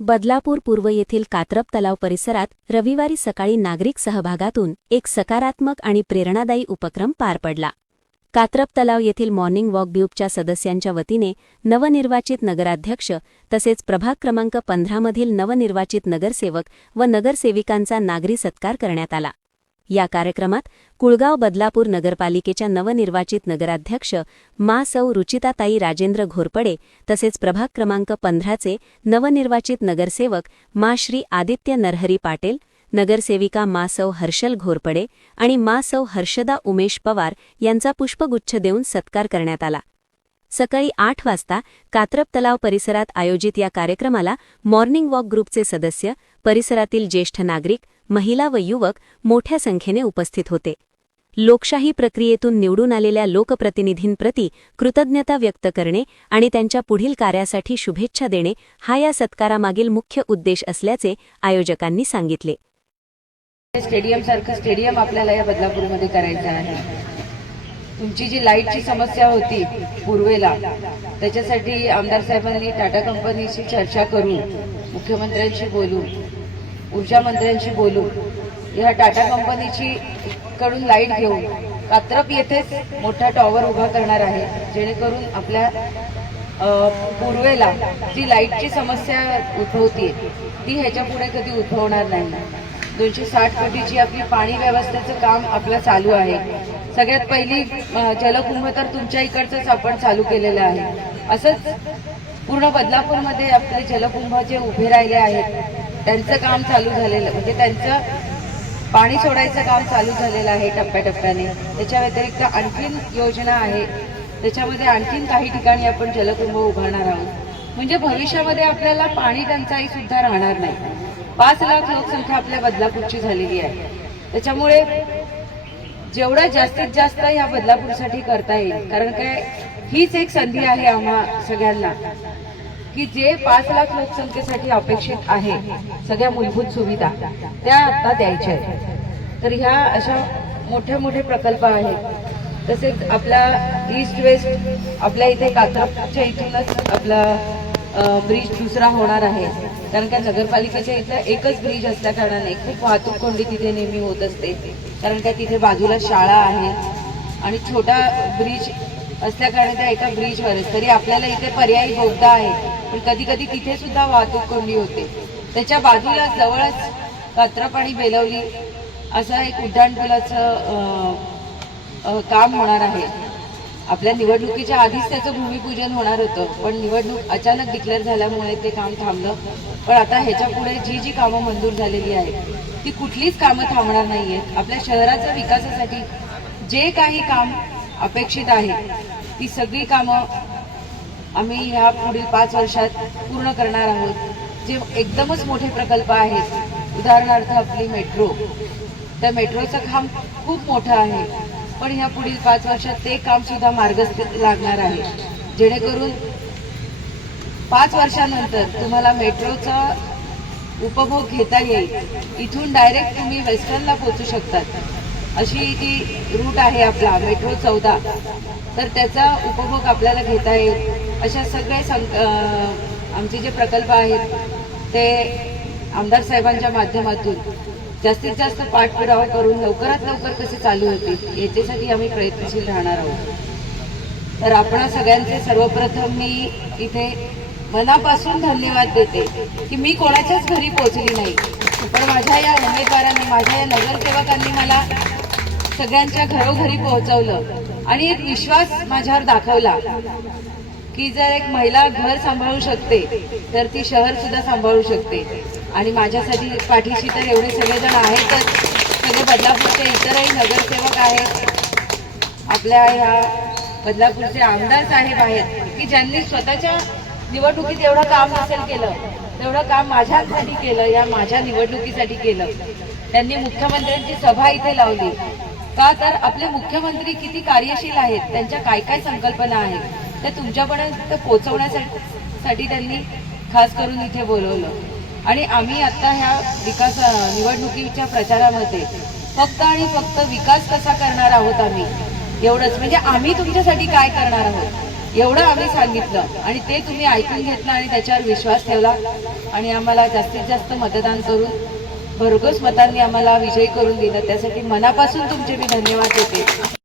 बदलापूर पूर्व येथील कात्रप तलाव परिसरात रविवारी सकाळी नागरिक सहभागातून एक सकारात्मक आणि प्रेरणादायी उपक्रम पार पडला. कात्रप तलाव येथील मॉर्निंग वॉक ग्रुपच्या सदस्यांच्या वतीने नवनिर्वाचित नगराध्यक्ष तसेच प्रभाग क्रमांक पंधरामधील नवनिर्वाचित नगरसेवक व नगरसेविकांचा नागरी सत्कार करण्यात आला. या कार्यक्रमात कुळगाव बदलापूर नगरपालिकेच्या नवनिर्वाचित नगराध्यक्ष मा सौ रुचिताताई राजेंद्र घोरपडे तसेच प्रभाग क्रमांक पंधराचे नवनिर्वाचित नगरसेवक मा श्री आदित्य नरहरी पाटेल नगरसेविका मा सौ हर्षल घोरपडे आणि मा सौ हर्षदा उमेश पवार यांचा पुष्पगुच्छ देऊन सत्कार करण्यात आला. सकाळी आठ वाजता कात्रप तलाव परिसरात आयोजित या कार्यक्रमाला मॉर्निंग वॉक ग्रुपचे सदस्य परिसरातील ज्येष्ठ नागरिक महिला व युवक मोठ्या संख्येने उपस्थित होते. लोकशाही प्रक्रियेतून निवडून आलेल्या लोकप्रतिनिधींप्रती कृतज्ञता व्यक्त करणे आणि त्यांच्या पुढील कार्यासाठी शुभेच्छा देणे हा या सत्कारामागील मुख्य उद्देश असल्याचे आयोजकांनी सांगितले. स्टेडियम सारखं स्टेडियम आपल्याला या बदलापूरमध्ये करायचं आहे. तुमची जी लाईटची समस्या होती पूर्वेला त्याच्यासाठी आमदार साहेबांनी टाटा कंपनीशी चर्चा करून मुख्यमंत्र्यांशी बोलून ऊर्जा मंत्र्यांशी बोलू या टाटा कंपनीची कडून लाइट घेऊन कात्रप येथेच मोठा टॉवर उभा करणार आहे. जेणेकरून आपल्या पूर्वेला जी लाईटची समस्या उद्भवते ती ह्याच्या पुढे कधी उद्भवणार नाही. दोनशे साठ कोटीची आपली पाणी व्यवस्थेचं काम आपलं चालू आहे. सगळ्यात पहिली जलकुंभ तर तुमच्या इकडचंच आपण चालू केलेलं आहे. असंच पूर्ण बदलापूरमध्ये आपले जलकुंभ जे उभे राहिले आहेत. त्यांचं काम चालू झालेलं म्हणजे त्यांचं पाणी सोडायचं काम चालू झालेलं आहे टप्प्याटप्प्याने. त्याच्या व्यतिरिक्त आणखीन योजना आहे. त्याच्यामध्ये आणखीन काही ठिकाणी आपण जलकुंभ उभारणार आहोत. म्हणजे भविष्यामध्ये आपल्याला पाणी टंचाई सुद्धा राहणार नाही. पाच लाख लोकसंख्या आपल्या बदलापूरची झालेली आहे. त्याच्यामुळे जेवढा जास्तीत जास्त या बदलापूरसाठी करता येईल कारण काय हीच एक संधी आहे आम्हा सगळ्यांना. की जे पाच लाख लोकसंख्येसाठी अपेक्षित आहे सगळ्या मूलभूत सुविधा त्या आता द्यायच्या आहेत. तर ह्या अशा मोठे मोठे प्रकल्प आहेत. तसेच आपला ईस्ट वेस्ट आपल्या इथे कात्रपच्या इथूनच आपला ब्रिज दुसरा होणार आहे. कारण का नगरपालिकेच्या इथं एकच ब्रिज असल्या कारणाने खूप वाहतूक कोंडी तिथे नेहमी होत असते. कारण का तिथे बाजूला शाळा आहे आणि छोटा ब्रिज असल्या त्या एका ब्रिजवरच तरी आपल्याला इथे पर्यायी बोगदा आहे पण कधी कधी तिथे सुद्धा वाहतूक कोंडी होते. त्याच्या बाजूला जवळच कात्रप आणि बेलवली असं एक उड्डाणपुलाचं काम होणार आहे. आपल्या निवडणुकीच्या आधीच त्याचं भूमिपूजन होणार होतं. पण निवडणूक अचानक डिक्लेअर झाल्यामुळे ते काम थांबलं. पण आता ह्याच्या पुढे जी जी कामं मंजूर झालेली आहेत ती कुठलीच कामं थांबणार नाही आहेत आपल्या शहराच्या विकासासाठी जे काही काम अपेक्षित आहे. ती सगळी कामं आम्ही ह्या पुढील पाच वर्षात पूर्ण करणार आहोत. जे एकदमच मोठे प्रकल्प आहेत उदाहरणार्थ आपली मेट्रो. त्या मेट्रोचं काम खूप मोठं आहे पण ह्या पुढील पाच वर्षात ते काम सुद्धा मार्गस्थ लागणार आहे. जेणेकरून पाच वर्षानंतर तुम्हाला मेट्रोचा उपभोग घेता येईल. इथून डायरेक्ट तुम्ही वेस्टर्नला पोहोचू शकतात. अशी जी रूट आहे आपला मेट्रो चौदा तर त्याचा उपभोग आपल्याला घेता येईल. अशा सगळे सं- आमचे जे प्रकल्प आहेत ते आमदार साहेबांच्या माध्यमातून जास्तीत जास्त पाठपुरावा करून लवकरात लवकर कसे चालू होतील याच्यासाठी आम्ही प्रयत्नशील राहणार आहोत. तर आपण सगळ्यांचे सर्वप्रथम मी इथे मनापासून धन्यवाद देते की मी कोणाच्याच घरी पोहोचली नाही. पण माझ्या या उमेदवारांनी माझ्या या नगरसेवकांनी मला सगळ्यांच्या घरोघरी पोहोचवलं. आणि एक विश्वास माझ्यावर दाखवला की जर एक महिला घर सांभाळू शकते तर ती शहर सुद्धा सांभाळू शकते. आणि माझ्यासाठी पाठीशी तर एवढे सगळेजण आहेतच सगळे बदलापूरचे इतरही नगरसेवक आहेत. आपल्या ह्या बदलापूरचे आमदार साहेब आहेत की ज्यांनी स्वतःच्या निवडणुकीत एवढं काम नसेल केलं तेवढं काम माझ्यासाठी केलं या माझ्या निवडणुकीसाठी केलं. त्यांनी मुख्यमंत्र्यांची सभा इथे लावली. का? तर आपले मुख्यमंत्री किती कार्यशील आहेत? त्यांच्या काय काय संकल्पना आहेत? त्या तुमच्यापर्यंत पोहोचवण्यासाठी साठी त्यांनी खास करून इथे बोलवलं. आणि आम्ही आत्ता ह्या विकास निवडणुकीच्या प्रचारामध्ये फक्त आणि फक्त विकास कसा करणार आहोत आम्ही? एवढंच. म्हणजे आम्ही तुमच्यासाठी काय करणार आहोत? एवढं आम्ही सांगितलं. आणि ते तुम्ही ऐकून घेतलं आणि त्याच्यावर विश्वास ठेवला. आणि आम्हाला जास्तीत जास्त मतदान करून भरघोस मतांनी आम्हाला विजयी करून दिलं. त्यासाठी मनापासून तुमचे मी धन्यवाद देते.